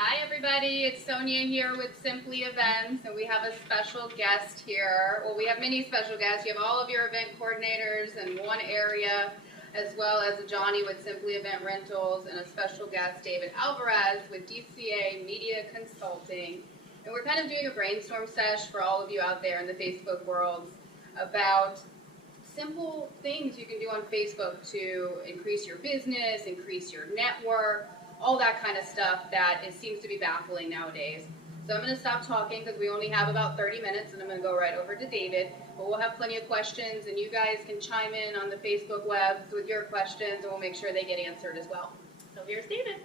Hi everybody, it's Sonia here with Simply Events, and we have a special guest here. Well, we have many special guests. You have all of your event coordinators in one area, as well as Johnny with Simply Event Rentals, and a special guest, David Alvarez with DCA Media Consulting. And we're kind of doing a brainstorm sesh for all of you out there in the Facebook world about simple things you can do on Facebook to increase your business, increase your network, all that kind of stuff that seems to be baffling nowadays. So I'm going to stop talking because we only have about 30 minutes, and I'm going to go right over to David. But we'll have plenty of questions, and you guys can chime in on the Facebook webs with your questions, and we'll make sure they get answered as well. So here's David.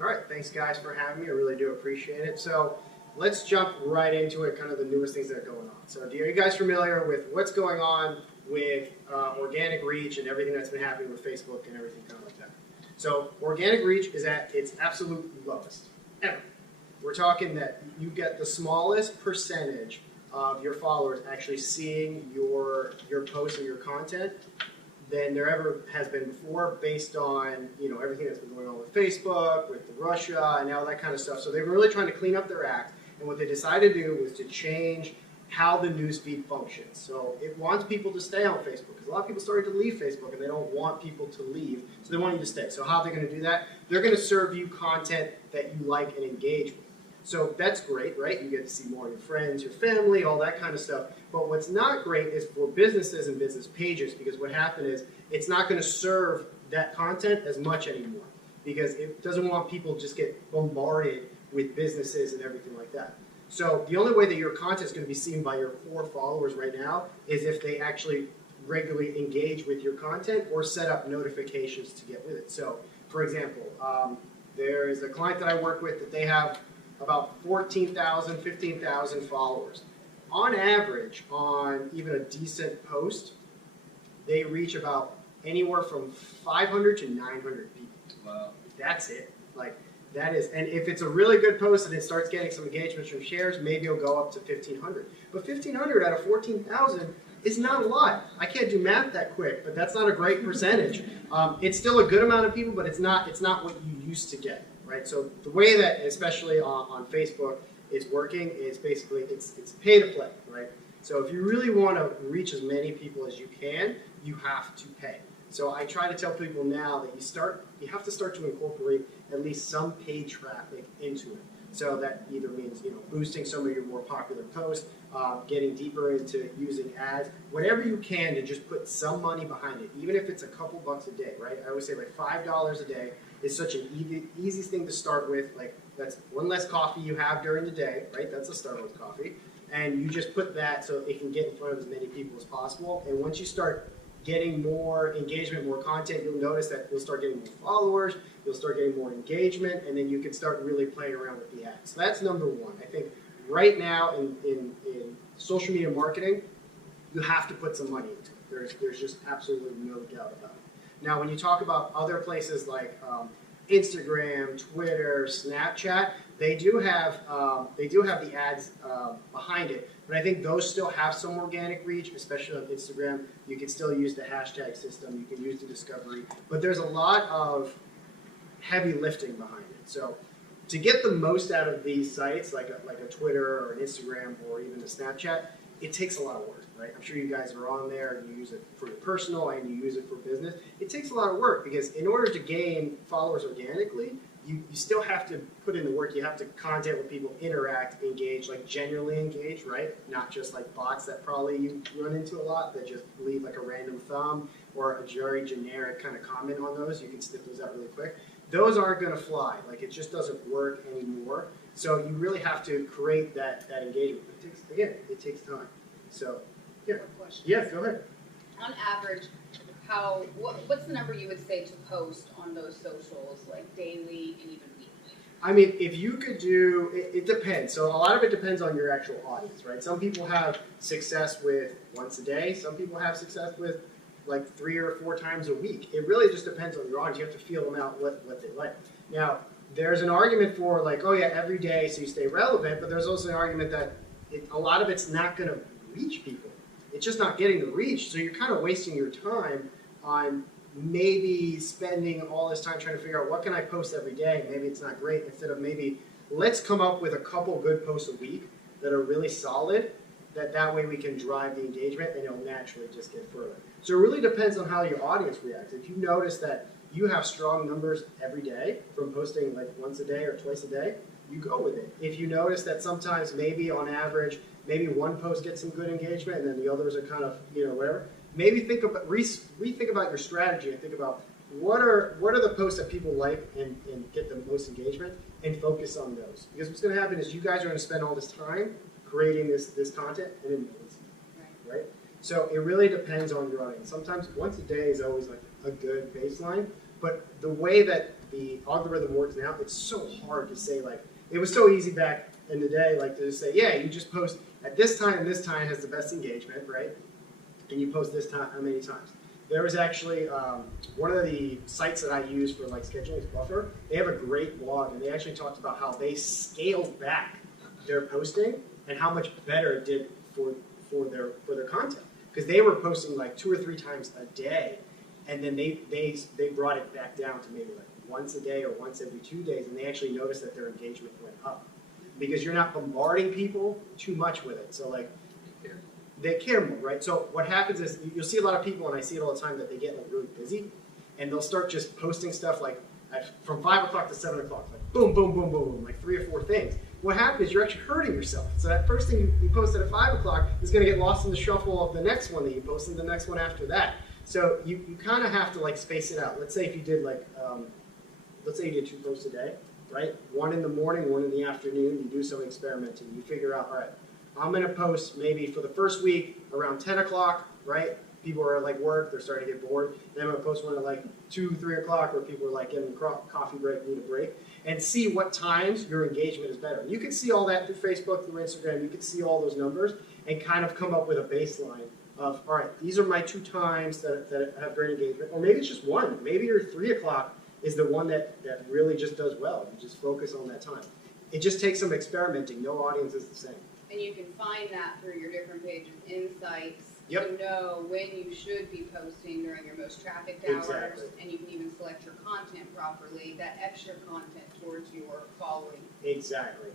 All right, thanks guys for having me. I really do appreciate it. So let's jump right into it, kind of the newest things that are going on. So are you guys familiar with what's going on with organic reach and everything that's been happening with Facebook and everything kind of like that? So organic reach is at its absolute lowest ever. We're talking that you get the smallest percentage of your followers actually seeing your posts or your content than there ever has been before, based on everything that's been going on with Facebook, with Russia, and all that kind of stuff. So they were really trying to clean up their act, and what they decided to do was to change how the newsfeed functions. So it wants people to stay on Facebook, because a lot of people started to leave Facebook and they don't want people to leave, so they want you to stay. So how are they going to do that? They're going to serve you content that you like and engage with. So that's great, right? You get to see more of your friends, your family, all that kind of stuff. But what's not great is for businesses and business pages, because what happened is it's not going to serve that content as much anymore, because it doesn't want people to just get bombarded with businesses and everything like that. So the only way that your content is going to be seen by your core followers right now is if they actually regularly engage with your content or set up notifications to get with it. So, for example, there is a client that I work with that they have about 14,000, 15,000 followers. On average, on even a decent post, they reach about anywhere from 500 to 900 people. Wow. That's it. That is, and if it's a really good post and it starts getting some engagements from shares, maybe it'll go up to 1,500. But 1,500 out of 14,000 is not a lot. I can't do math that quick, but that's not a great percentage. It's still a good amount of people, but it's not what you used to get, right? So the way that, especially on Facebook, is working is basically it's pay to play, right? So if you really want to reach as many people as you can, you have to pay. So I try to tell people now that you have to start to incorporate at least some paid traffic into it. So that either means boosting some of your more popular posts, getting deeper into using ads, whatever you can to just put some money behind it, even if it's a couple bucks a day, right? I always say like $5 a day is such an easy thing to start with. Like that's one less coffee you have during the day, right? That's a Starbucks coffee, and you just put that so it can get in front of as many people as possible. And once you start getting more engagement, more content, you'll notice that you'll start getting more followers, you'll start getting more engagement, and then you can start really playing around with the ads. So that's number one. I think right now in social media marketing, you have to put some money into it. There's just absolutely no doubt about it. Now, when you talk about other places like Instagram, Twitter, Snapchat, they do have the ads behind it, but I think those still have some organic reach, especially on Instagram. You can still use the hashtag system, you can use the discovery, but there's a lot of heavy lifting behind it. So to get the most out of these sites, like a Twitter or an Instagram or even a Snapchat, it takes a lot of work, right? I'm sure you guys are on there and you use it for your personal and you use it for business. It takes a lot of work because in order to gain followers organically, you still have to put in the work. You have to contact with people, interact, engage, like genuinely engage, right? Not just like bots that probably you run into a lot that just leave like a random thumb or a very generic kind of comment on those. You can sniff those out really quick. Those aren't going to fly. Like it just doesn't work anymore. So you really have to create that engagement. It takes time. So yeah, go ahead. On average, what's the number you would say to post on those socials, like daily and even weekly? I mean, if you could do, it depends. So a lot of it depends on your actual audience, right? Some people have success with once a day. Some people have success with like 3 or 4 times a week. It really just depends on your audience. You have to feel them out what they like. Now, there's an argument for like, oh yeah, every day so you stay relevant, but there's also an argument that a lot of it's not going to reach people. It's just not getting the reach, so you're kind of wasting your time on maybe spending all this time trying to figure out what can I post every day. Maybe it's not great, instead of maybe let's come up with a couple good posts a week that are really solid, that way we can drive the engagement and it'll naturally just get further. So it really depends on how your audience reacts. If you notice that you have strong numbers every day from posting like once a day or twice a day, you go with it. If you notice that sometimes maybe on average, maybe one post gets some good engagement and then the others are kind of, whatever, maybe rethink about your strategy and think about what are the posts that people like and get the most engagement, and focus on those. Because what's going to happen is you guys are going to spend all this time creating this content and then right? So it really depends on your audience. Sometimes once a day is always like a good baseline, but the way that the algorithm works now, it's so hard to say like, it was so easy back in the day, like to just say, yeah, you just post at this time and this time has the best engagement, right? And you post this time, how many times? There was actually one of the sites that I use for like scheduling is Buffer. They have a great blog, and they actually talked about how they scaled back their posting and how much better it did for their content, because they were posting like 2 or 3 times a day, and then they brought it back down to maybe like once a day or once every 2 days, and they actually noticed that their engagement went up because you're not bombarding people too much with it. So like they care more, right? So what happens is you'll see a lot of people, and I see it all the time, that they get like really busy, and they'll start just posting stuff like from 5 o'clock to 7 o'clock, like boom, boom, boom, boom, boom, like 3 or 4 things. What happens is you're actually hurting yourself. So that first thing you posted at 5 o'clock is going to get lost in the shuffle of the next one that you posted, the next one after that. So you kind of have to like space it out. Let's say if you did like, let's say you did 2 posts a day, right? 1 in the morning, 1 in the afternoon. You do some experimenting. You figure out, all right, I'm going to post maybe for the first week around 10 o'clock, right? People are like work, they're starting to get bored. Then I'm going to post one at like 2, 3 o'clock where people are like getting coffee break, need a break, and see what times your engagement is better. You can see all that through Facebook, through Instagram. You can see all those numbers and kind of come up with a baseline of, all right, these are my 2 times that have great engagement. Or maybe it's just 1. Maybe your 3 o'clock is the one that really just does well. You just focus on that time. It just takes some experimenting. No audience is the same. And you can find that through your different pages, insights, Yep. to know when you should be posting during your most trafficked hours. Exactly. And you can even select your content properly, that extra content towards your following. Exactly.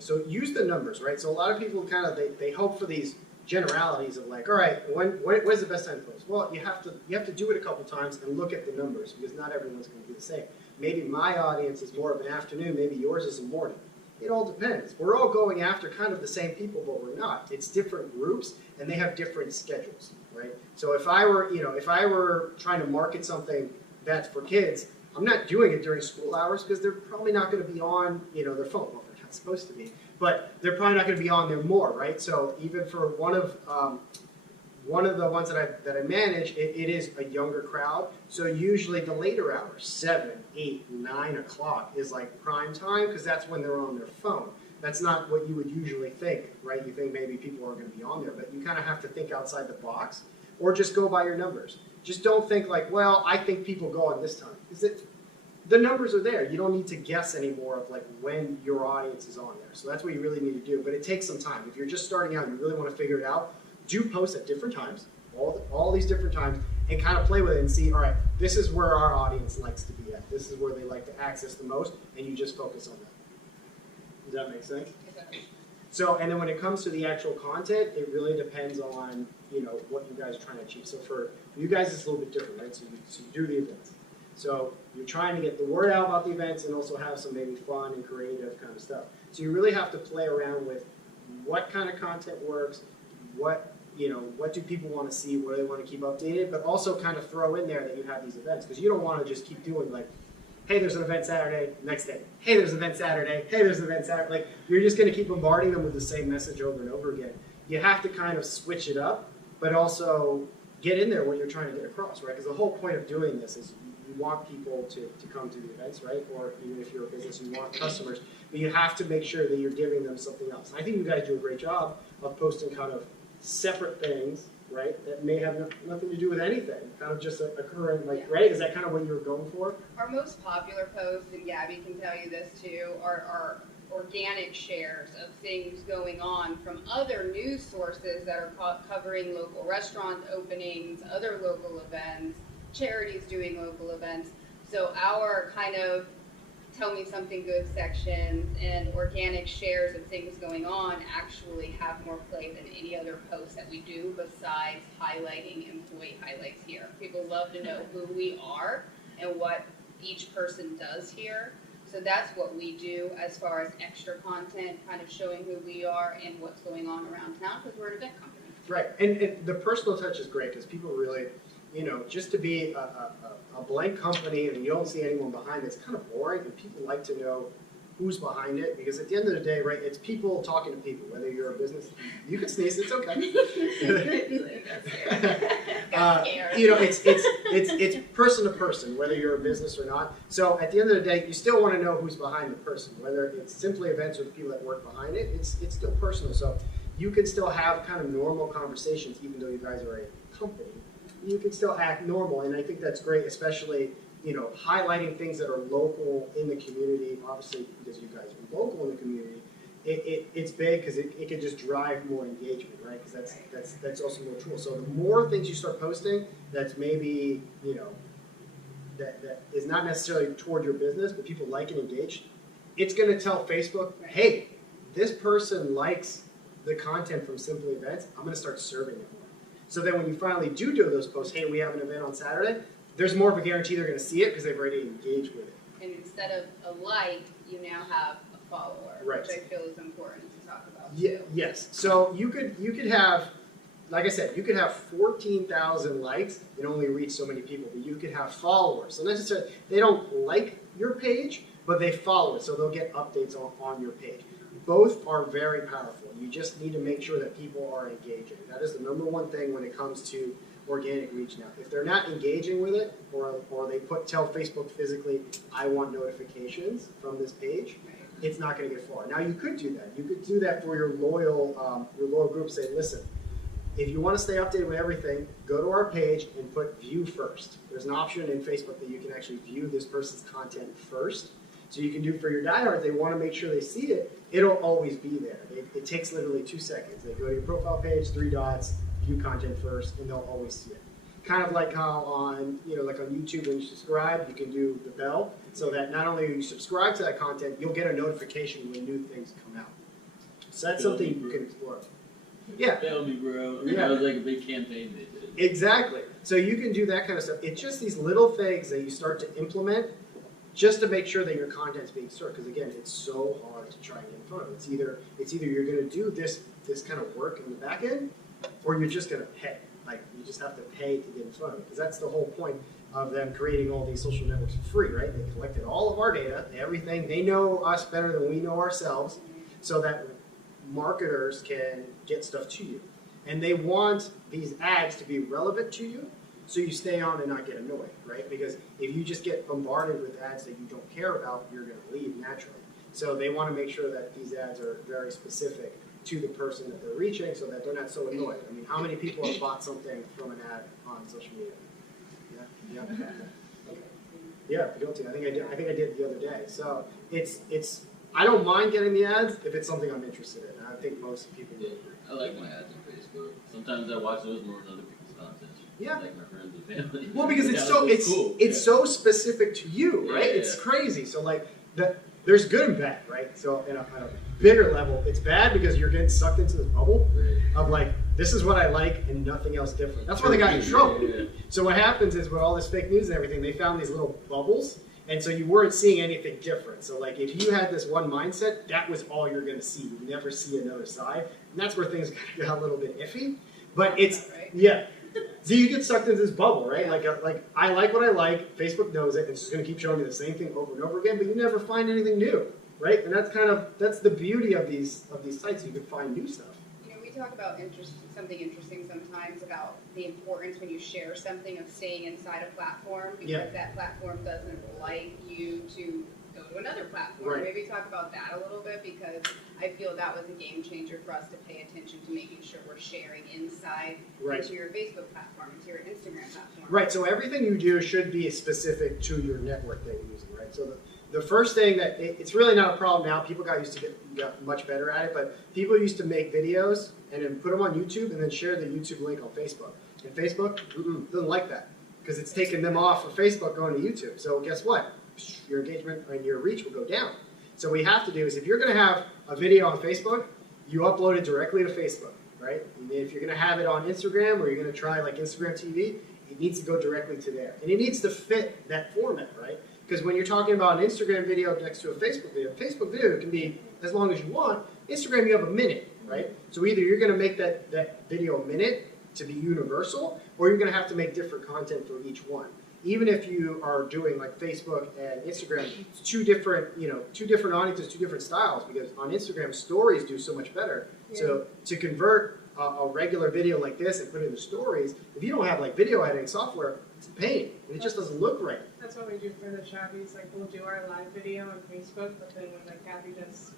So use the numbers, right? So a lot of people kind of, they hope for these generalities of like, all right, when's the best time to post? Well, you have to do it a couple times and look at the numbers, because not everyone's going to be the same. Maybe my audience is more of an afternoon, maybe yours is a morning. It all depends. We're all going after kind of the same people, but we're not. It's different groups, and they have different schedules, right? So if I were trying to market something that's for kids, I'm not doing it during school hours because they're probably not going to be on, their phone. Well, they're not supposed to be, but they're probably not going to be on there more, right? So even for one of the ones that I manage, it is a younger crowd. So usually the later hours, 7, 8, 9 o'clock is like prime time, because that's when they're on their phone. That's not what you would usually think, right? You think maybe people are going to be on there, but you kind of have to think outside the box, or just go by your numbers. Just don't think like, well, I think people go on this time, because the numbers are there. You don't need to guess anymore of like when your audience is on there. So that's what you really need to do, but it takes some time. If you're just starting out and you really want to figure it out, do post at different times, all these different times, and kind of play with it and see, all right, this is where our audience likes to be at. This is where they like to access the most, and you just focus on that. Does that make sense? So, and then when it comes to the actual content, it really depends on, what you guys are trying to achieve. So for you guys, it's a little bit different, right? So you do the events. So you're trying to get the word out about the events and also have some maybe fun and creative kind of stuff. So you really have to play around with what kind of content works, what do people want to see, what do they want to keep updated, but also kind of throw in there that you have these events, because you don't want to just keep doing like, hey, there's an event Saturday, next day. Hey, there's an event Saturday. Hey, there's an event Saturday. Like, you're just going to keep bombarding them with the same message over and over again. You have to kind of switch it up, but also get in there what you're trying to get across, right? Because the whole point of doing this is you want people to come to the events, right? Or even if you're a business, you want customers, but you have to make sure that you're giving them something else. And I think you guys do a great job of posting kind of separate things, right, that may have nothing to do with anything, kind of just occurring, like, yeah. Right? Is that kind of what you were going for? Our most popular posts, and Gabby can tell you this too, are organic shares of things going on from other news sources that are covering local restaurant openings, other local events, charities doing local events. So our kind of tell me something good sections and organic shares of things going on actually have more play than any other post that we do besides highlighting employee highlights here. People love to know who we are and what each person does here. So that's what we do as far as extra content, kind of showing who we are and what's going on around town, because we're an event company. Right, and the personal touch is great because people really, you know, just to be a blank company and you don't see anyone behind it's kind of boring, and people like to know who's behind it, because at the end of the day, right, it's people talking to people, whether you're a business, you can sneeze, it's okay. You know, it's person to person, whether you're a business or not. So at the end of the day, you still want to know who's behind the person, whether it's Simply Events or the people that work behind it, it's still personal. So you can still have kind of normal conversations, even though you guys are a company. You can still act normal, and I think that's great, especially, you know, highlighting things that are local in the community. Obviously, because you guys are local in the community, it's big because it can just drive more engagement, right? Because that's also more tools. So the more things you start posting, that's maybe, you know, that is not necessarily toward your business, but people like and engage. It's going to tell Facebook, hey, this person likes the content from Simply Events. I'm going to start serving it more. So then when you finally do those posts, hey, we have an event on Saturday, there's more of a guarantee they're going to see it because they've already engaged with it. And instead of a like, you now have a follower, right, which I feel is important to talk about yeah, too. Yes. So you could have, like I said, you could have 14,000 likes and only reach so many people, but you could have followers. So necessarily, they don't like your page, but they follow it, so they'll get updates on your page. Both are very powerful. You just need to make sure that people are engaging. That is the number one thing when it comes to organic reach now. If they're not engaging with it, or they tell Facebook physically, I want notifications from this page, it's not going to get far. Now you could do that. You could do that for your loyal group. Say, listen, if you want to stay updated with everything, go to our page and put view first. There's an option in Facebook that you can actually view this person's content first. So you can do for your diehards, they want to make sure they see it, it'll always be there. It takes literally 2 seconds. They go to your profile page, 3 dots, view content first, and they'll always see it. Kind of like how on, you know, like on YouTube when you subscribe, you can do the bell, so that not only you subscribe to that content, you'll get a notification when new things come out. So that's something you can explore. Yeah. Tell me, bro. Yeah. That was like a big campaign they did. Exactly. So you can do that kind of stuff. It's just these little things that you start to implement just to make sure that your content's being served. Because again, it's so hard to try and get in front of. It's either you're going to do this kind of work in the back end, or you're just going to pay. Like, you just have to pay to get in front of it. Because that's the whole point of them creating all these social networks for free, right? They collected all of our data, everything. They know us better than we know ourselves, so that marketers can get stuff to you. And they want these ads to be relevant to you, so you stay on and not get annoyed, right? Because if you just get bombarded with ads that you don't care about, you're going to leave naturally. So they want to make sure that these ads are very specific to the person that they're reaching, so that they're not so annoyed. I mean, how many people have bought something from an ad on social media? Yeah, yeah, okay. Yeah, guilty. I think I did the other day. So it's. I don't mind getting the ads if it's something I'm interested in. I think most people do. I like my ads on Facebook. Sometimes I watch those more than other people's content. Yeah. Like my friends and family. Well, because it's cool. so specific to you, right? Yeah. It's crazy. So like there's good and bad, right? So on a bigger level, it's bad because you're getting sucked into this bubble of like, this is what I like and nothing else different. That's why they got in trouble. Yeah. So what happens is with all this fake news and everything, they found these little bubbles, and so you weren't seeing anything different. So like if you had this one mindset, that was all you're going to see. You never see another side, and that's where things got a little bit iffy. But it's yeah. So you get sucked into this bubble, right? Like I like what I like. Facebook knows it. It's just going to keep showing you the same thing over and over again, but you never find anything new, right? And that's the beauty of these sites. You can find new stuff. You know, we talk about something interesting sometimes about the importance when you share something of staying inside a platform, because that platform doesn't like you to go to another platform. Right. Maybe talk about that a little bit, because I feel that was a game changer for us to pay attention to making sure we're sharing inside into your Facebook platform, into your Instagram platform. Right, so everything you do should be specific to your network that you're using, right? So the first thing that, it's really not a problem now, people got much better at it, but people used to make videos and then put them on YouTube and then share the YouTube link on Facebook. And Facebook doesn't like that, because it's taking them off of Facebook going to YouTube. So guess what? your engagement and your reach will go down. So what we have to do is if you're going to have a video on Facebook, you upload it directly to Facebook, right? And if you're going to have it on Instagram or you're going to try like Instagram TV, it needs to go directly to there. And it needs to fit that format, right? Because when you're talking about an Instagram video next to a Facebook video can be as long as you want. Instagram, you have a minute, right? So either you're going to make that video a minute to be universal, or you're going to have to make different content for each one. Even if you are doing like Facebook and Instagram, it's two different audiences, two different styles, because on Instagram, stories do so much better. Yeah. So to convert a regular video like this and put it in the stories, if you don't have like video editing software, it's a pain, and it just doesn't look right. That's what we do for the Chabbies. Like we'll do our live video on Facebook, but then when like Kathy does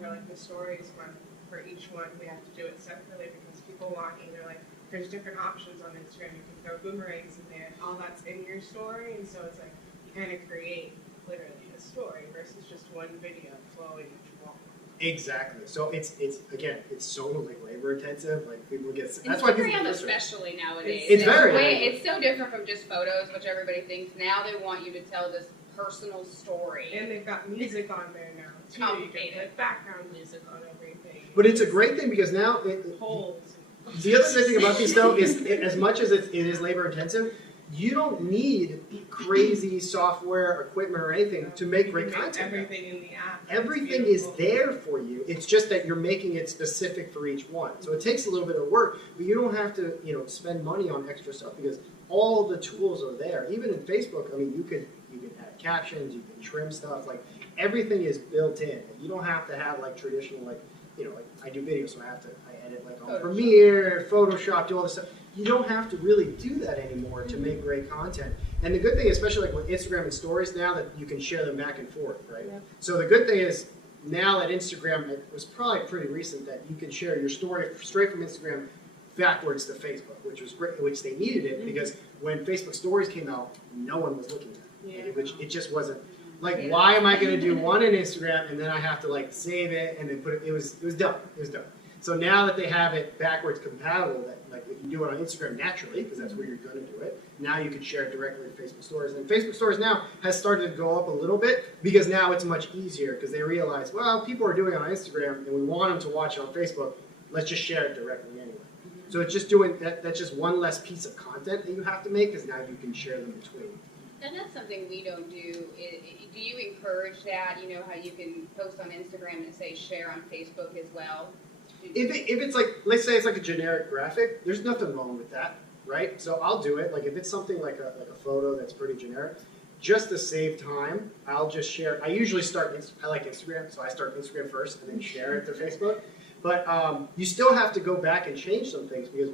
for like the stories one, for each one, we have to do it separately because people want either like, there's different options on Instagram. You can throw boomerangs in there, all that's in your story, and so it's like you kind of create literally a story versus just one video flowing each wall. Exactly. So it's again, it's so like labor intensive. Like people get that's why people Instagram get especially nowadays. It's very. It's so different from just photos, which everybody thinks. Now they want you to tell this personal story. And they've got music on there now too. Complicated. You can put background music on everything. But it's a great thing because now polls. The other great thing about these though is as much as it is labor intensive, you don't need crazy software, equipment, or anything to make great content. Everything in the app. Everything is there for you. It's just that you're making it specific for each one. So it takes a little bit of work, but you don't have to, spend money on extra stuff because all the tools are there. Even in Facebook, I mean, you can add captions, you can trim stuff. Like everything is built in. You don't have to have like traditional like I do videos, so I edit like on Premiere, Photoshop, do all this stuff. You don't have to really do that anymore to make great content. And the good thing, especially like with Instagram and stories now, that you can share them back and forth, right? Yeah. So the good thing is now that Instagram, it was probably pretty recent that you can share your story straight from Instagram backwards to Facebook, which was great, which they needed it because when Facebook stories came out, no one was looking at it. Yeah. Which it just wasn't. Like, why am I going to do one in Instagram and then I have to like save it and then put it? It was dumb. It was dumb. So now that they have it backwards compatible, that like if you do it on Instagram naturally, because that's where you're going to do it, now you can share it directly to Facebook Stories. And Facebook Stories now has started to go up a little bit because now it's much easier because they realize, well, people are doing it on Instagram and we want them to watch it on Facebook. Let's just share it directly anyway. So it's just doing that. That's just one less piece of content that you have to make because now you can share them between. And that's something we don't do. Do you encourage that? You know how you can post on Instagram and say share on Facebook as well? If it's like, let's say it's like a generic graphic, there's nothing wrong with that, right? So I'll do it. Like if it's something like a photo that's pretty generic, just to save time, I'll just share. I usually I like Instagram, so I start Instagram first and then share it to Facebook. But you still have to go back and change some things because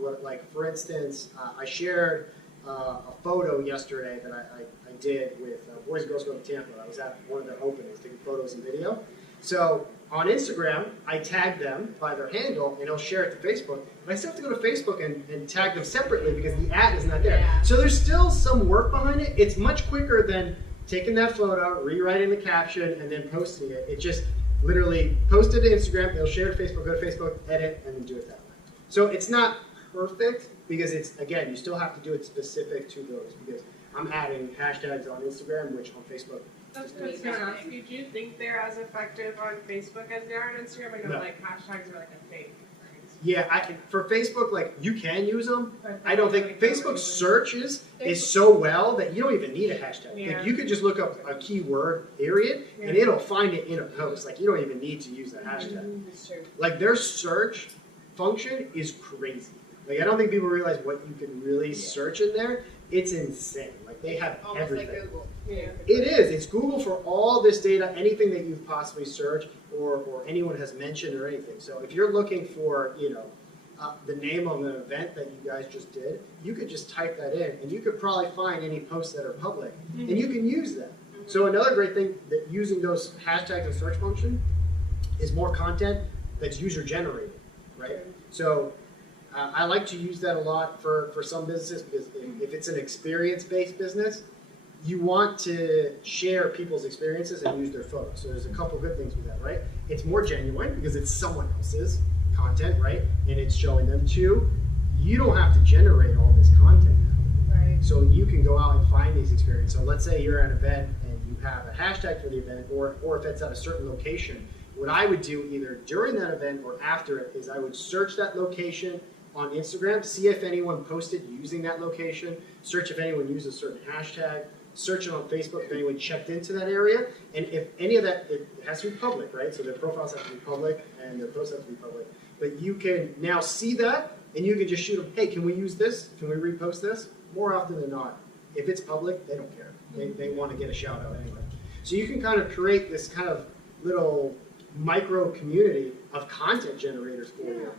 for instance, I shared a photo yesterday that I did with Boys and Girls Club of Tampa. I was at one of their openings taking photos and video. So on Instagram, I tag them by their handle and I'll share it to Facebook. But I still have to go to Facebook and tag them separately because the ad is not there. Yeah. So there's still some work behind it. It's much quicker than taking that photo, rewriting the caption, and then posting it. It just literally post it to Instagram, they'll share it to Facebook, go to Facebook, edit, and then do it that way. So it's not perfect because it's, again, you still have to do it specific to those because I'm adding hashtags on Instagram, which on Facebook. That's what I was going to ask you. Do you think they're as effective on Facebook as they are on Instagram? I know like hashtags are like a fake. Yeah, for Facebook, like you can use them. I don't think Facebook searches is so well that you don't even need a hashtag. Yeah. Like you could just look up a keyword, period, and it'll find it in a post. Like you don't even need to use the hashtag. That's true. Like their search function is crazy. Like I don't think people realize what you can really search in there. It's insane. Like they have almost everything. Like Google. Yeah. It is. It's Google for all this data, anything that you've possibly searched or anyone has mentioned or anything. So if you're looking for, the name of an event that you guys just did, you could just type that in and you could probably find any posts that are public and you can use them. So another great thing that using those hashtags and search function is more content that's user generated, right? So I like to use that a lot for some businesses because if it's an experience-based business, you want to share people's experiences and use their photos. So there's a couple good things with that, right? It's more genuine because it's someone else's content, right? And it's showing them too. You don't have to generate all this content now. Right. So you can go out and find these experiences. So let's say you're at an event and you have a hashtag for the event, or if it's at a certain location, what I would do either during that event or after it is I would search that location on Instagram, see if anyone posted using that location, search if anyone used a certain hashtag, search it on Facebook if anyone checked into that area, and if any of that, it has to be public, right? So their profiles have to be public and their posts have to be public. But you can now see that, and you can just shoot them, hey, can we use this? Can we repost this? More often than not, if it's public, they don't care. They want to get a shout out anyway. So you can kind of create this kind of little micro community of content generators for you.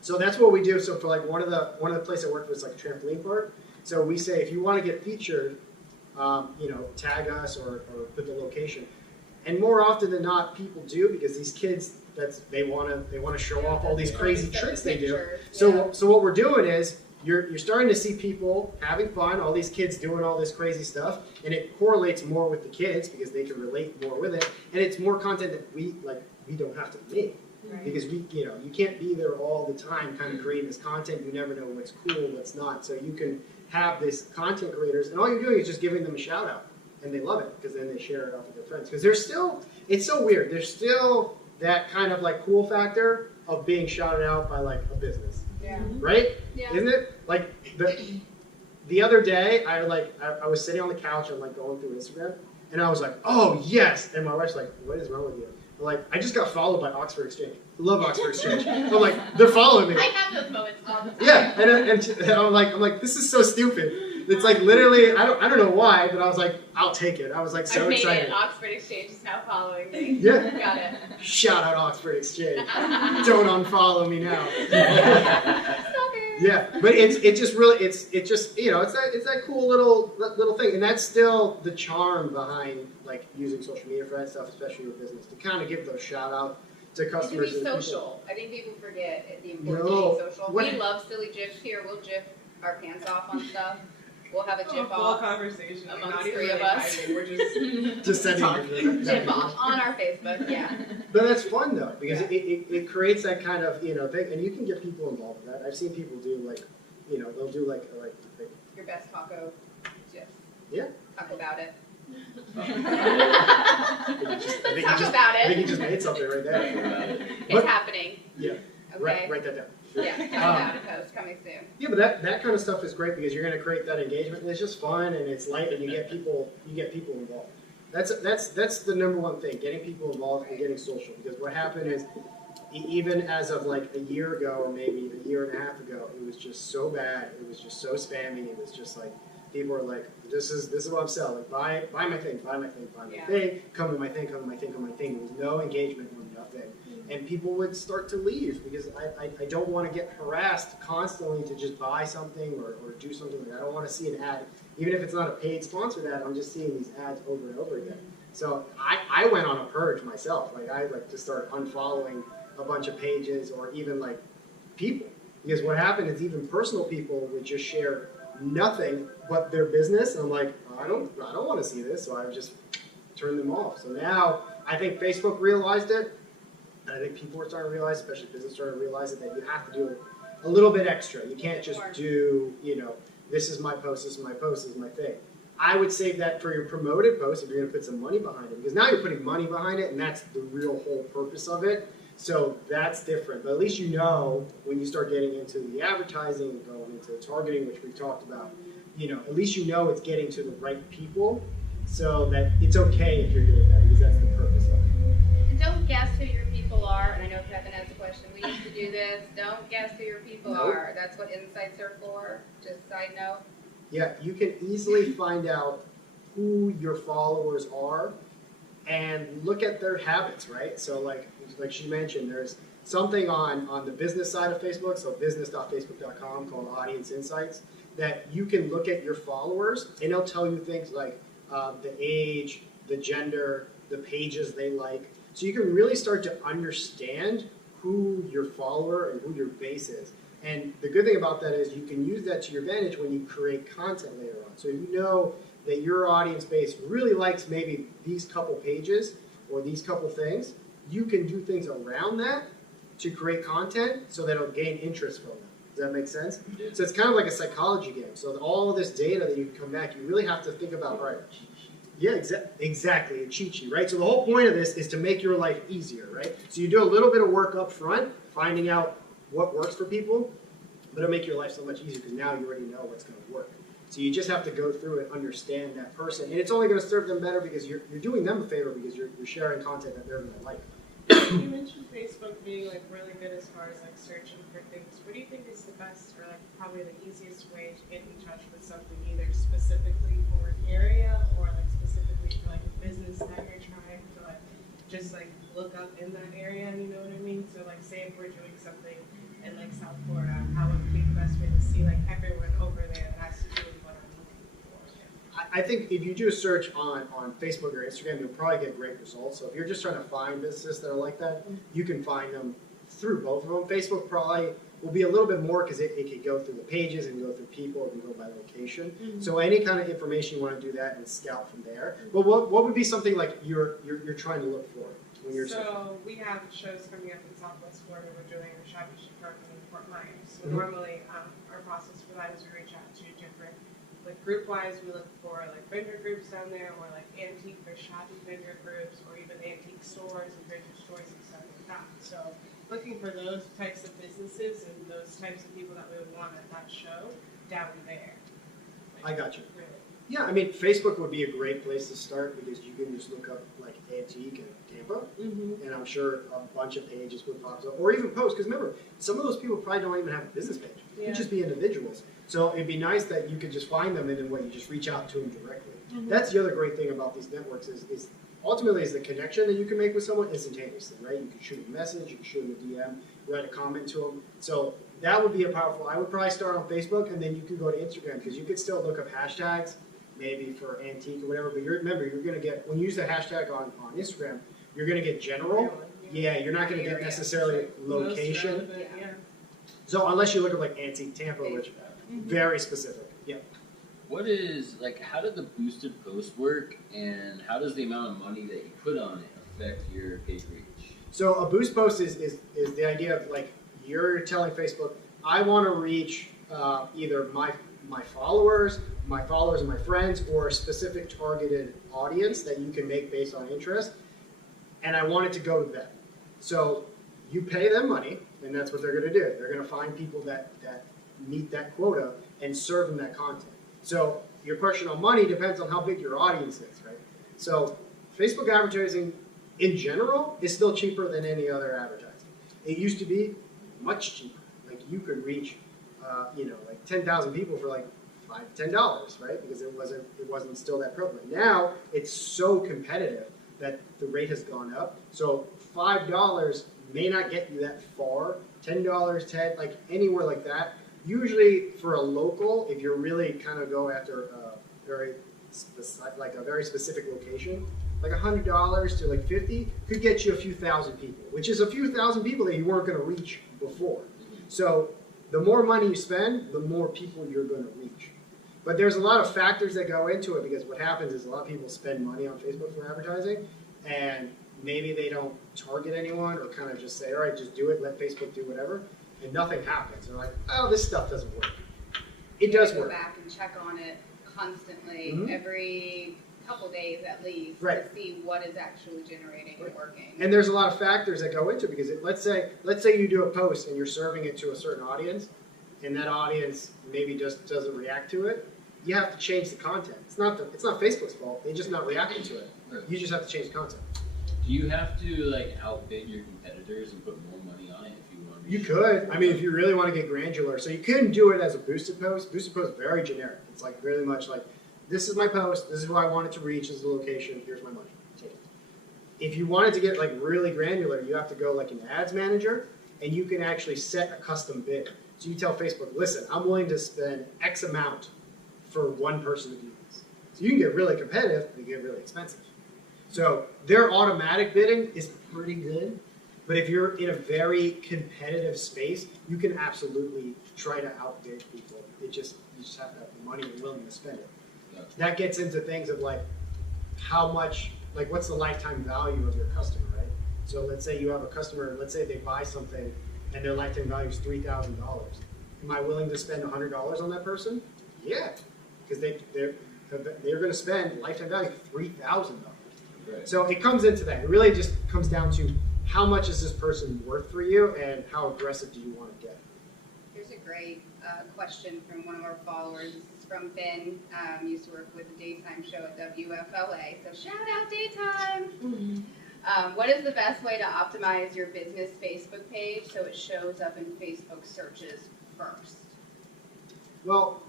So that's what we do. So for like one of the places I work with is like a trampoline park. So we say if you want to get featured, tag us or put the location. And more often than not, people do, because these kids, they want to show off all these crazy tricks they do. So what we're doing is you're starting to see people having fun, all these kids doing all this crazy stuff, and it correlates more with the kids because they can relate more with it, and it's more content that we don't have to make. Right. Because you can't be there all the time kind of creating this content. You never know what's cool, what's not. So you can have this content creators, and all you're doing is just giving them a shout out, and they love it because then they share it off with their friends. Because it's so weird. There's still that kind of like cool factor of being shouted out by like a business. Yeah. Right? Yeah. Isn't it? Like the other day, I was sitting on the couch and like going through Instagram, and I was like, oh yes, and my wife's like, what is wrong with you? I'm like, I just got followed by Oxford Exchange. I love Oxford Exchange. I'm like, they're following me. I have those moments all the time. Yeah, and I'm like, this is so stupid. It's like literally, I don't know why, but I was like, I'll take it. I was like so excited. Oxford Exchange is now following me. Yeah. Got it. Shout out Oxford Exchange. Don't unfollow me now. Yeah, but it's just really it's that cool little thing, and that's still the charm behind like using social media for that stuff, especially with business, to kind of give those shout out to customers. To be and social. I think people forget the importance No. of being social. What- We love silly gifs here. We'll gif our pants off on stuff. We'll have a gif full off. conversation, like, amongst not even three of really us. typing, we're just Just sending Gif off on our Facebook. Yeah. But that's fun though, because Yeah. it creates that kind of thing, and you can get people involved with that. I've seen people do like they'll do like Your best taco gifs. Yeah. Talk about it. I Let's think talk you about I think you it. just made something right there. It's But- happening. Yeah. Okay. Write that down. Yeah. Talk about it. Post coming soon. Yeah, but that kind of stuff is great because you're going to create that engagement, and it's just fun and it's light, and you get people involved. That's the number one thing, getting people involved and getting social. Because what happened is, even as of like a year ago or maybe a year and a half ago, it was just so bad. It was just so spammy. It was just like people were like, "This is what I'm selling. Like, buy my thing, buy my thing, buy my Yeah. thing. Come to my thing, come to my thing, come to my thing." There was no engagement or nothing. And people would start to leave because I don't want to get harassed constantly to just buy something or do something. Like I don't want to see an ad, even if it's not a paid sponsored ad. I'm just seeing these ads over and over again. So I went on a purge myself. Like I just started unfollowing a bunch of pages or even like people, because what happened is even personal people would just share nothing but their business, and I'm like, I don't want to see this, so I just turned them off. So now I think Facebook realized it. And I think people are starting to realize, especially business starting to realize it, that you have to do it a little bit extra. You can't just do, this is my post, this is my post, this is my thing. I would save that for your promoted post if you're going to put some money behind it. Because now you're putting money behind it, and that's the real whole purpose of it. So that's different. But at least when you start getting into the advertising and going into the targeting, which we've talked about, at least it's getting to the right people, so that it's okay if you're doing that, because that's the purpose of it. And don't guess who your people are. And I know Kevin has a question. We used to do this. Don't guess who your people are. That's what insights are for. Just side note. Yeah, you can easily find out who your followers are and look at their habits, right? So like she mentioned, there's something on the business side of Facebook, so business.facebook.com, called Audience Insights, that you can look at your followers and it'll tell you things like the age, the gender, the pages they like. So you can really start to understand who your follower and who your base is. And the good thing about that is you can use that to your advantage when you create content later on. So if you know that your audience base really likes maybe these couple pages or these couple things, you can do things around that to create content so that it'll gain interest from them. Does that make sense? So it's kind of like a psychology game. So all of this data that you come back, you really have to think about, all right, Yeah, exactly, a cheat sheet, right? So the whole point of this is to make your life easier, right? So you do a little bit of work up front, finding out what works for people, but it'll make your life so much easier because now you already know what's going to work. So you just have to go through and understand that person, and it's only going to serve them better because you're doing them a favor because you're sharing content that they're going to like. You mentioned Facebook being like really good as far as like searching for things. What do you think is the best or like probably the easiest way to get in touch with something either specifically for an area or like specifically for like a business that you're trying to like just like look up in that area, you know what I mean? So like say if we're doing something in like South Florida, how would be the best way to see like everyone over there that's doing what I'm looking for? I think if you do a search on Facebook or Instagram, you'll probably get great results. So if you're just trying to find businesses that are like that, you can find them through both of them. Facebook probably will be a little bit more because it can go through the pages and go through people and go by location. So any kind of information you want to do that and scout from there. But what would be something like you're trying to look for when you're So we have shows coming up in Southwest Florida. We're doing a Shabby Chic Market in Fort Myers. So normally our process for that is we reach out to different, like group-wise, we look for like vendor groups down there, or like antique or shabby vendor groups, or even antique stores and vendor stores and stuff like that. So looking for those types of businesses and those types of people that we would want at that show down there. I got you. Really. Yeah, I mean, Facebook would be a great place to start because you can just look up like antique and Tampa, and I'm sure a bunch of pages would pop up, or even posts. Because remember, some of those people probably don't even have a business page; it could just be individuals. So it'd be nice that you could just find them and then you just reach out to them directly. That's the other great thing about these networks is ultimately is the connection that you can make with someone instantaneously, right? You can shoot a message, you can shoot them a DM, write a comment to them. So that would be a powerful. I would probably start on Facebook, and then you could go to Instagram because you could still look up hashtags, maybe for antique or whatever. But remember, you're going to get when you use the hashtag on Instagram, you're going to get general. Yeah, you're not going to get necessarily location. So unless you look at like antique Tampa, which very specific. Yeah. What is, like, how did the boosted post work, and how does the amount of money that you put on it affect your page reach? So a boost post is the idea of like you're telling Facebook, I want to reach either my followers and my friends, or a specific targeted audience that you can make based on interest, and I want it to go to them. So you pay them money, and that's what they're going to do. They're going to find people that meet that quota and serve them that content. So your question on money depends on how big your audience is, right? So Facebook advertising in general is still cheaper than any other advertising. It used to be much cheaper. Like you could reach, like 10,000 people for like $5 to $10, right? Because it wasn't still that prevalent. Now it's so competitive that the rate has gone up. So $5 may not get you that far. $10, like anywhere like that. Usually for a local, if you're really kind of go after a very specific location, like $100 to like $50 could get you a few thousand people, which is a few thousand people that you weren't going to reach before. So the more money you spend, the more people you're going to reach. But there's a lot of factors that go into it, because what happens is a lot of people spend money on Facebook for advertising, and maybe they don't target anyone or kind of just say, all right, just do it, let Facebook do whatever. And nothing happens. They're like, oh, this stuff doesn't work. It does go work. back and check on it constantly, every couple days at least, Right. to see what is actually generating and working. And there's a lot of factors that go into it, because let's say you do a post and you're serving it to a certain audience, and that audience maybe just doesn't react to it. You have to change the content. It's not Facebook's fault. They're just not reacting to it. You just have to change the content. Do you have to like outbid your competitors and put more money on it if you want to? You could. I mean, if you really want to get granular. So you couldn't do it as a boosted post. Boosted post is very generic. It's like really much like, this is my post, this is who I want it to reach, this is the location, here's my money. If you wanted to get like really granular, you have to go like an ads manager, and you can actually set a custom bid. So you tell Facebook, listen, I'm willing to spend X amount for one person to do this. So you can get really competitive, but you get really expensive. So their automatic bidding is pretty good, but if you're in a very competitive space, you can absolutely try to outbid people. You just have to have the money and willing to spend it. Gotcha. That gets into things of like how much, like what's the lifetime value of your customer, right? So let's say you have a customer, let's say they buy something and their lifetime value is $3,000. Am I willing to spend $100 on that person? Yeah, because they're going to spend lifetime value $3,000. Right. So it comes into that. It really just comes down to how much is this person worth for you, and how aggressive do you want to get. Here's a great question from one of our followers. This is from Ben. Used to work with the daytime show at WFLA. So shout out daytime. What is the best way to optimize your business Facebook page so it shows up in Facebook searches first? Well,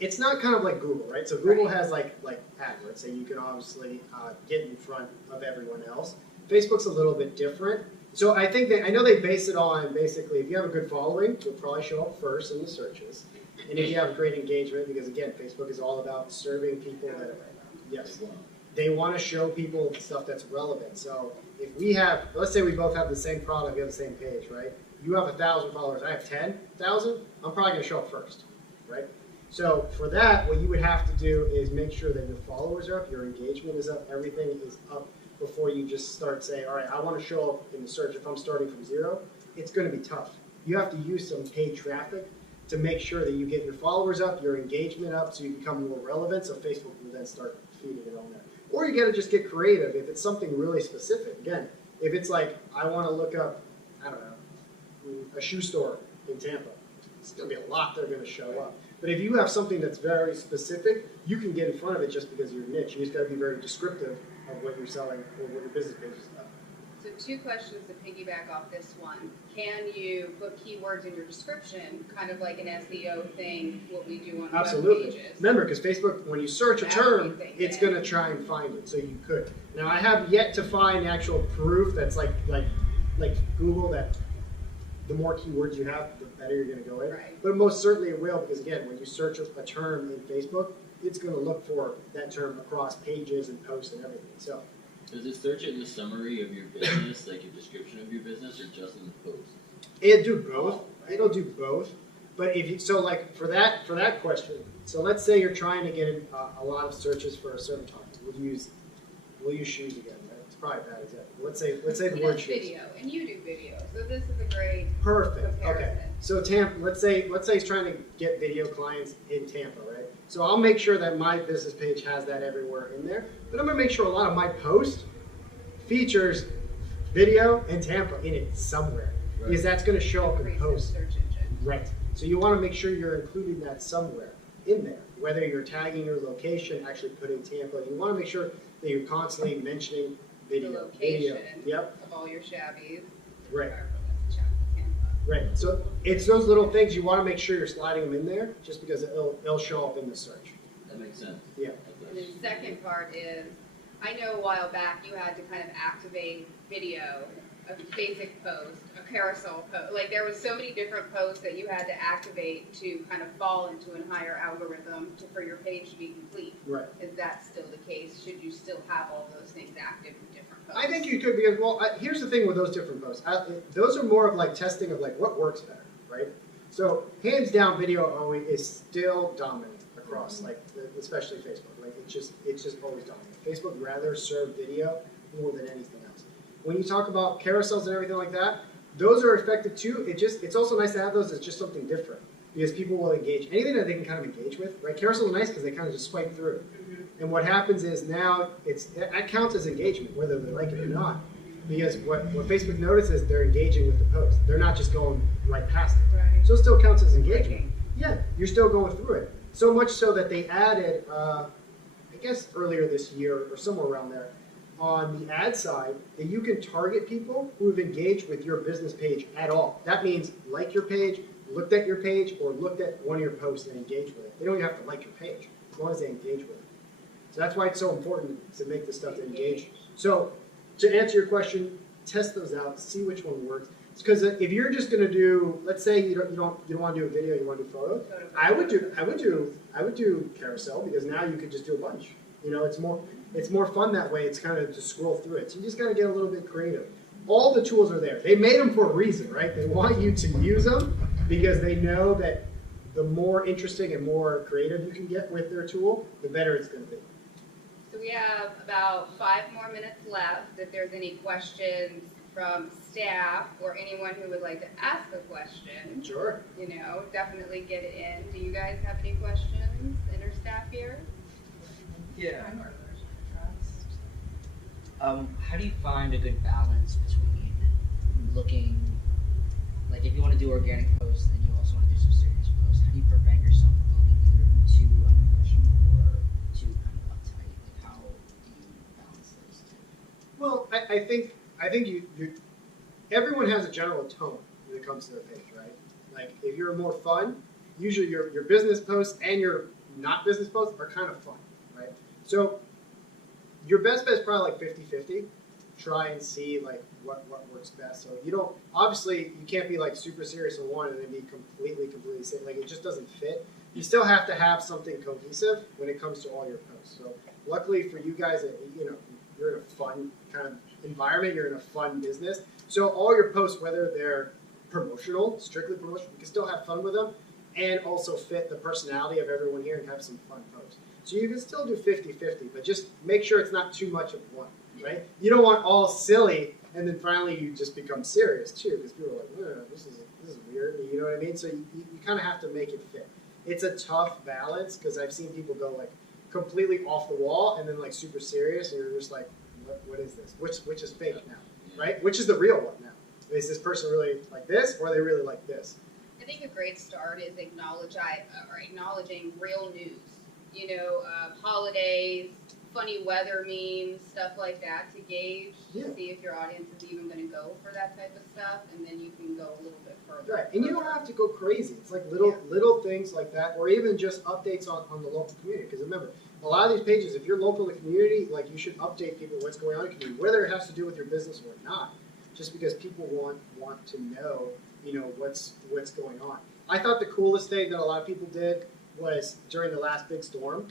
it's not kind of like Google, right? So Google has like AdWords, so you can obviously get in front of everyone else. Facebook's a little bit different. So I think I know they base it on basically if you have a good following, you'll probably show up first in the searches. And if you have great engagement, because again, Facebook is all about serving people that, yes, they want to show people stuff that's relevant. So if we have, let's say we both have the same product, we have the same page, right? You have 1,000 followers, I have 10,000, I'm probably going to show up first, right? So for that, what you would have to do is make sure that your followers are up, your engagement is up, everything is up before you just start saying, all right, I want to show up in the search. If I'm starting from zero, it's going to be tough. You have to use some paid traffic to make sure that you get your followers up, your engagement up, so you become more relevant, so Facebook will then start feeding it on there. Or you got to just get creative if it's something really specific. Again, if it's like, I want to look up, I don't know, a shoe store in Tampa, it's going to be a lot that are going to show up. But if you have something that's very specific, you can get in front of it just because of your niche. You just got to be very descriptive of what you're selling or what your business page is about. So 2 questions to piggyback off this one. Can you put keywords in your description, kind of like an SEO thing, what we do on Absolutely. web pages? Remember, because Facebook, when you search a term, Everything, it's yeah. going to try and find it. So you could. Now, I have yet to find actual proof that's like Google that the more keywords you have, the better you're going to go in. Right. But most certainly it will, because again, when you search a term in Facebook, it's going to look for that term across pages and posts and everything. So Does it search in the summary of your business, like your description of your business, or just in the post? it'll do both. It'll do both. But if you, so like for that question, so let's say you're trying to get a lot of searches for a certain topic. We'll use shoes again. Right? It's probably a bad example. Let's say the He word does shoes. video, and you do video, so this is a great Perfect. comparison. Okay. So Tampa, let's say he's trying to get video clients in Tampa, right? So I'll make sure that my business page has that everywhere in there. But I'm gonna make sure a lot of my post features video and Tampa in it somewhere. Right. Because that's gonna show up in Increase posts. the search engine. Right. So you want to make sure you're including that somewhere in there. Whether you're tagging your location, actually putting Tampa, you want to make sure that you're constantly mentioning video. The location Video. Yep. of all your shabbies. Right. Tampa. Right. So it's those little things you want to make sure you're sliding them in there, just because it'll show up in the search. That makes sense. Yeah. And then the second part is, I know a while back you had to kind of activate video, a basic post, a carousel post. Like there was so many different posts that you had to activate to kind of fall into a higher algorithm for your page to be complete. Right. Is that still the case? Should you still have all those things active in different posts? I think you could, because here's the thing with those different posts. Those are more of like testing of like what works better, right? So hands down, video always is still dominant across, like especially Facebook. Like it's just always dominant. Facebook rather serve video more than anything else. When you talk about carousels and everything like that, those are effective too. It's also nice to have those as just something different, because people will engage anything that they can kind of engage with. Right? Carousels are nice because they kind of just swipe through. And what happens is now that counts as engagement, whether they like it or not. Because what Facebook notices, they're engaging with the post. They're not just going right past it. Right. So it still counts as engagement. Clicking. Yeah, you're still going through it. So much so that they added, I guess earlier this year or somewhere around there, on the ad side, that you can target people who have engaged with your business page at all. That means like your page, looked at your page, or looked at one of your posts and engaged with it. They don't even have to like your page, as long as they engage with it. So that's why it's so important to make this stuff to engage. So to answer your question, test those out, see which one works. It's because if you're just going to do, let's say you don't want to do a video, you want to do photos. I would do carousel, because now you could just do a bunch. You know, it's more fun that way. It's kind of to scroll through it. So you just got to get a little bit creative. All the tools are there. They made them for a reason, right? They want you to use them because they know that the more interesting and more creative you can get with their tool, the better it's going to be. So we have about 5 more minutes left. If there's any questions from staff or anyone who would like to ask a question, Sure. definitely get it in. Do you guys have any questions, inner staff here? Yeah. How do you find a good balance between looking, like if you want to do organic posts and you also want to do some serious posts, how do you prevent yourself from looking either too unprofessional or too kind of uptight? Like how do you balance those two? Well, I think you everyone has a general tone when it comes to their page, right? Like if you're more fun, usually your business posts and your not business posts are kind of fun, right? So your best bet is probably like 50-50. Try and see like what works best. So you don't, obviously you can't be like super serious on one and then be completely serious. Like it just doesn't fit. You still have to have something cohesive when it comes to all your posts. So luckily for you guys, you're in a fun kind of environment. You're in a fun business. So all your posts, whether they're promotional, strictly promotional, you can still have fun with them and also fit the personality of everyone here and have some fun posts. So you can still do 50-50, but just make sure it's not too much of one, right? You don't want all silly and then finally you just become serious too, because people are like, this is weird, you know what I mean? So you kind of have to make it fit. It's a tough balance because I've seen people go like completely off the wall and then like super serious, and you're just like, what is this? Which is fake now, right? Which is the real one now? Is this person really like this, or are they really like this? I think a great start is acknowledging real news. You know, holidays, funny weather memes, stuff like that to gauge, to see if your audience is even going to go for that type of stuff, and then you can go a little bit further. Right, and you don't have to go crazy. It's like little things like that, or even just updates on the local community. Because remember, a lot of these pages, if you're local in the community, like you should update people what's going on in the community, whether it has to do with your business or not. Just because people want to know, what's going on. I thought the coolest thing that a lot of people did was during the last big storm.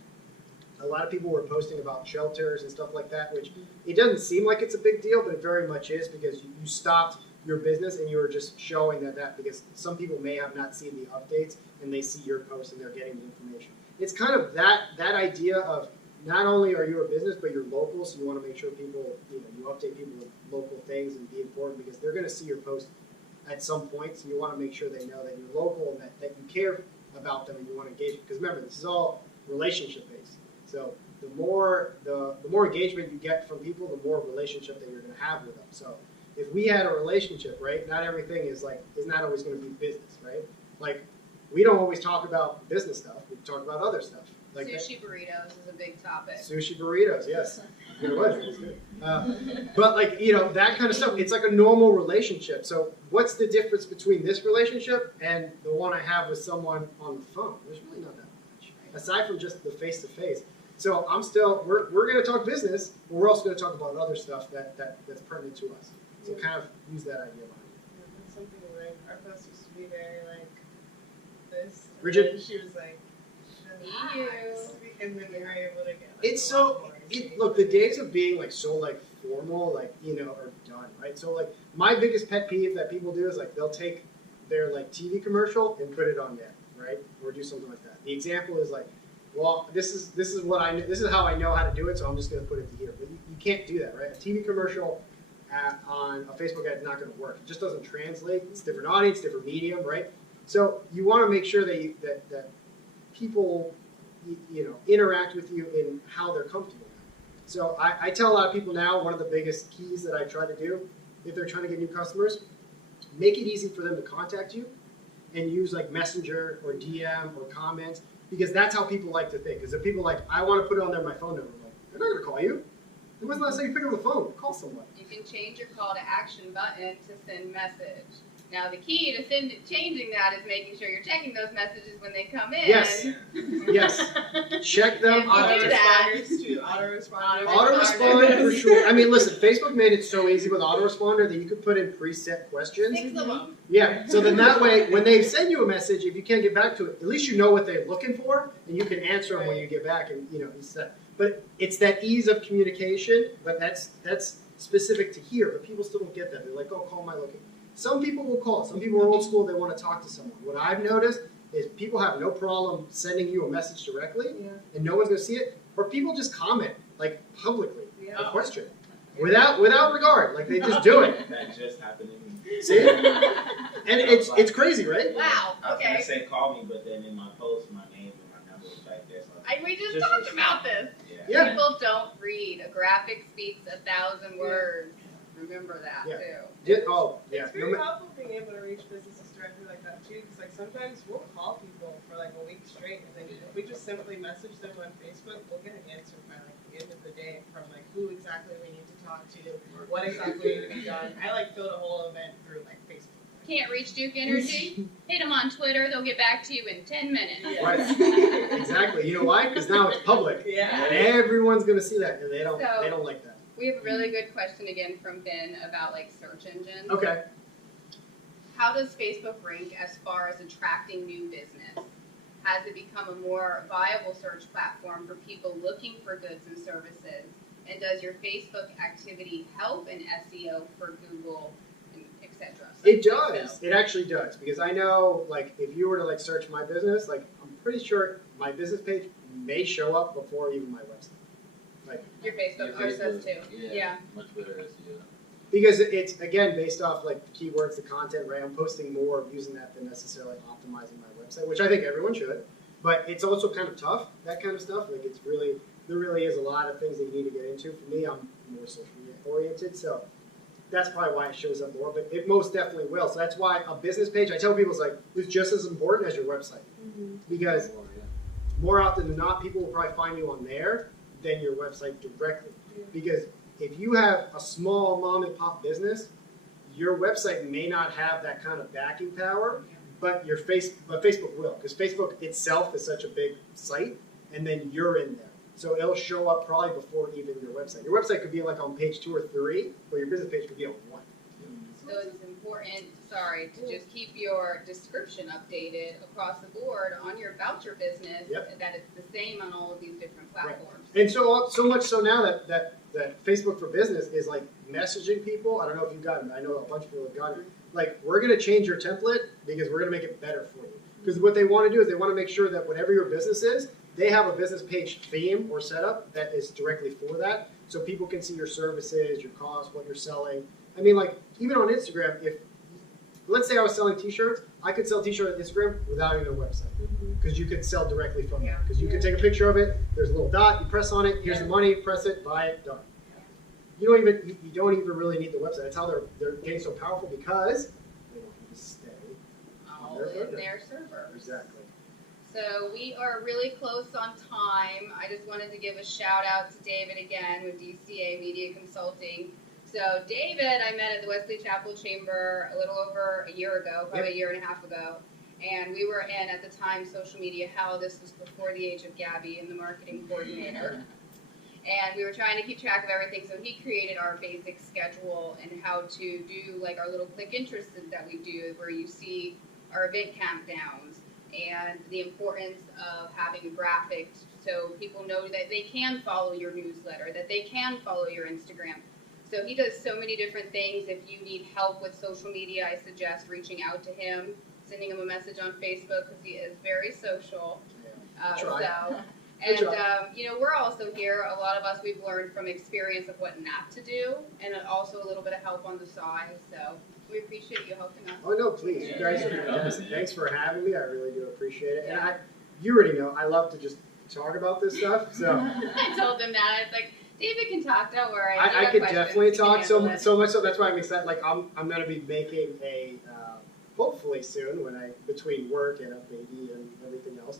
A lot of people were posting about shelters and stuff like that, which it doesn't seem like it's a big deal, but it very much is, because you stopped your business and you were just showing that because some people may have not seen the updates and they see your post and they're getting the information. It's kind of that idea of not only are you a business, but you're local, so you want to make sure people, you update people with local things and be important, because they're going to see your post at some point, so you want to make sure they know that you're local and that you care about them and you want to engage. Because remember, this is all relationship based. So the more engagement you get from people, the more relationship that you're going to have with them. So if we had a relationship, right, not everything is not always going to be business, right? Like we don't always talk about business stuff. We talk about other stuff. Like sushi burritos is a big topic. Sushi burritos, yes. It was. It was good. But that kind of stuff, it's like a normal relationship. So what's the difference between this relationship and the one I have with someone on the phone? There's really not that much, aside from just the face-to-face. So we're going to talk business, but we're also going to talk about other stuff that's pertinent to us. So kind of use that idea behind it. Something like our post used to be very like this. Rigid. And she was like, relaxed. and then we were able to get. It's a lot more look, the days of being so formal, are done, right? So my biggest pet peeve that people do is they'll take their TV commercial and put it on there, right? Or do something like that. The example is well, this is how I know how to do it, so I'm just going to put it here. But you can't do that, right? A TV commercial on a Facebook ad is not going to work. It just doesn't translate. It's a different audience, different medium, right? So you want to make sure that people interact with you in how they're comfortable. So I tell a lot of people now, one of the biggest keys that I try to do if they're trying to get new customers, make it easy for them to contact you and use Messenger or DM or comments, because that's how people like to think. Because if people I want to put on there my phone number, they're not going to call you. When was the last time you pick up the phone? Call someone. You can change your call to action button to send message. Now the key to changing that is making sure you're checking those messages when they come in. Yes. Yes. Check them. If you do that. Autoresponders. Autoresponder for sure. I mean, listen, Facebook made it so easy with autoresponder that you could put in preset questions. 6 of them. Yeah. So then that way, when they send you a message, if you can't get back to it, at least you know what they're looking for, and you can answer them when you get back, and instead. But it's that ease of communication. But that's specific to here. But people still don't get that. They're like, oh, call my location. Some people will call. Some people are old school. They want to talk to someone. What I've noticed is people have no problem sending you a message directly, and no one's going to see it. Or people just comment publicly a question without regard. They just do it. That just happened to me. See it? And it's crazy, right? Wow. I was Okay. gonna say call me, but then in my post, my name and my number was back there. So We just talked about this. yeah. Yeah. People don't read. A graphic speaks 1,000 words. Remember that Yeah. too. Oh, yeah. It's very helpful being able to reach businesses directly like that too, because like sometimes we'll call people for like a week straight, and then if we just simply message them on Facebook, we'll get an answer by like the end of the day from like who exactly we need to talk to, what exactly needs to be done. I like filled a whole event through like Facebook. Can't reach Duke Energy? Hit them on Twitter. They'll get back to you in 10 minutes. Yeah. Right. Exactly. You know why? Because now it's public. Yeah. And everyone's gonna see that, and they don't So- like that. We have a really good question again from Ben about like search engines. Okay. How does Facebook rank as far as attracting new business? Has it become a more viable search platform for people looking for goods and services? And does your Facebook activity help in SEO for Google, and et cetera? So It does. It actually does. Because I know, like, if you were to like search my business, like, I'm pretty sure my business page may show up before even my website. Like, Your Facebook ours does too. Yeah. Much better SEO. because it's again based off like the keywords, the content, right? I'm posting more of using that than necessarily optimizing my website, which I think everyone should. But it's also kind of tough, that kind of stuff. Like it's really, there really is a lot of things that you need to get into. For me, I'm more social media oriented, so that's probably why it shows up more. But it most definitely will. So that's why a business page, I tell people, it's like it's just as important as your website, because more often than not, people will probably find you on there than your website directly. Because if you have a small mom and pop business, your website may not have that kind of backing power, but Facebook will, because Facebook itself is such a big site, and then you're in there. So it'll show up probably before even your website. Your website could be like on page 2 or 3, but your business page could be on 1. So it's important, to just keep your description updated across the board on your about your business, Yep. that it's the same on all of these different platforms. And so much so now that Facebook for Business is like messaging people. I don't know if you've gotten it. I know a bunch of people have gotten it. Like, we're going to change your template because we're going to make it better for you. Because what they want to do is they want to make sure that whatever your business is, they have a business page theme or setup that is directly for that. So people can see your services, your costs, what you're selling. I mean, like, even on Instagram, if, let's say I was selling t-shirts, I could sell t-shirts on Instagram without even a website. Because you could sell directly from there. Because you could take a picture of it, there's a little dot, you press on it, here's the money, press it, buy it, done. You don't even really need the website. That's how they're getting so powerful, because they want you to stay All their in server. their servers. Exactly. So we are really close on time. I just wanted to give a shout out to David again with DCA Media Consulting. So David, I met at the Wesley Chapel Chamber a little over a year ago, probably a year and a half ago. And we were in, at the time, Social Media Hell. This was before the age of Gabby and the marketing coordinator. And we were trying to keep track of everything, so he created our basic schedule and how to do like our little click interests that we do, where you see our event countdowns and the importance of having a graphic so people know that they can follow your newsletter, that they can follow your Instagram. So he does so many different things. If you need help with social media, I suggest reaching out to him, sending him a message on Facebook, because he is very social. Try. We're also here. A lot of us, we've learned from experience of what not to do, and also a little bit of help on the side. So we appreciate you helping us. Oh no, please, you guys are fantastic. Thanks for having me. I really do appreciate it. And you already know, I love to just talk about this stuff. So I told them that. It's like, David can talk. Don't worry. I could definitely talk so much so. That's why I'm excited. Like I'm going to be making a hopefully soon, when between work and a baby and everything else.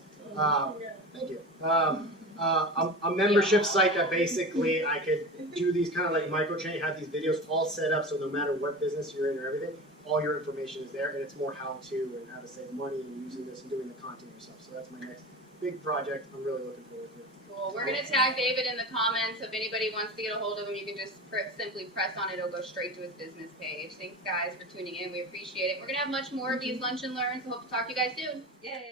Thank you. A membership site that basically I could do these kind of like micro training, have these videos all set up so no matter what business you're in or everything, all your information is there, and it's more how to and how to save money and using this and doing the content yourself. So that's my next big project. I'm really looking forward to it. Cool. We're going to tag David in the comments. If anybody wants to get a hold of him, you can just simply press on it. It'll go straight to his business page. Thanks, guys, for tuning in. We appreciate it. We're going to have much more of these lunch and learns. So hope to talk to you guys soon. Yay.